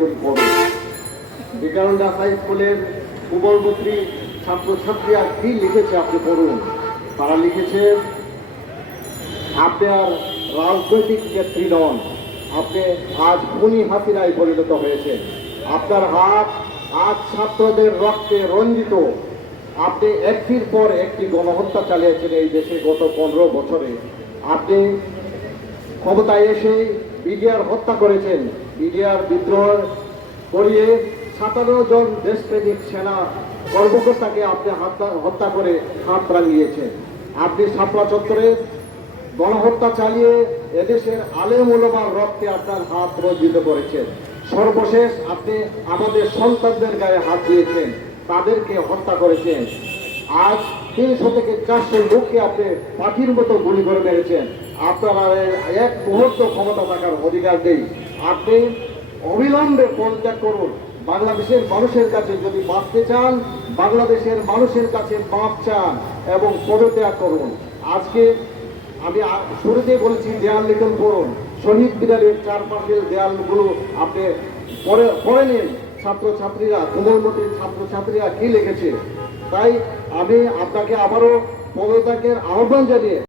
লিখুন পড়ুন। বিকারুন্ডা হাই স্কুলের পূর্ববর্তী ছাত্রছাত্রীরা কি লিখেছে আপনি পড়ুন। তারা লিখেছে, আপনার রাজনৈতিক নেত্রী নন, আপনি আজ খুনি হাসিনায় পরিণত হয়েছে। আপনার হাত আজ ছাত্রদের রক্তে রঞ্জিত। আপনি একটির পর একটি গণহত্যা চালিয়েছেন এই দেশে গত 15 বছরে। আপনি ক্ষমতায় এসে বিডিআর হত্যা করেছেন। বিডিআর বিদ্রোহ করিয়ে 17 জন দেশপ্রেমিক সেনা কর্মকর্তাকে আপনি হত্যা করে হাত রাঙিয়েছেন। আপনি শাপলা চত্বরে গণহত্যা চালিয়ে এদেশের আলেম ওলামার রক্তে আপনার হাত রঞ্জিত করেছেন। সর্বশেষ আপনি আমাদের সন্তানদের গায়ে হাত দিয়েছেন, তাদেরকে হত্যা করেছেন। আজ 300 থেকে 400 লোককে আপনি পাখির মতো গুলি করে মেরেছেন। আপনার আর এক মুহূর্ত ক্ষমতা থাকার অধিকার নেই। আপনি অবিলম্বে পদত্যাগ করুন। বাংলাদেশের মানুষের কাছে যদি বাঁচতে চান, বাংলাদেশের মানুষের কাছে মাপ চান এবং পদত্যাগ করুন। আজকে আমি শুরুতেই বলেছি দেয়াল লিখন পড়ুন। শহীদ মিনারের চারপাশের দেয়ালগুলো আপনি পড়ে নিন। ছাত্রছাত্রীরা, কোমলমতি ছাত্রছাত্রীরা কি লিখেছে। তাই আমি আপনাকে আবারও পদত্যাগের আহ্বান জানিয়ে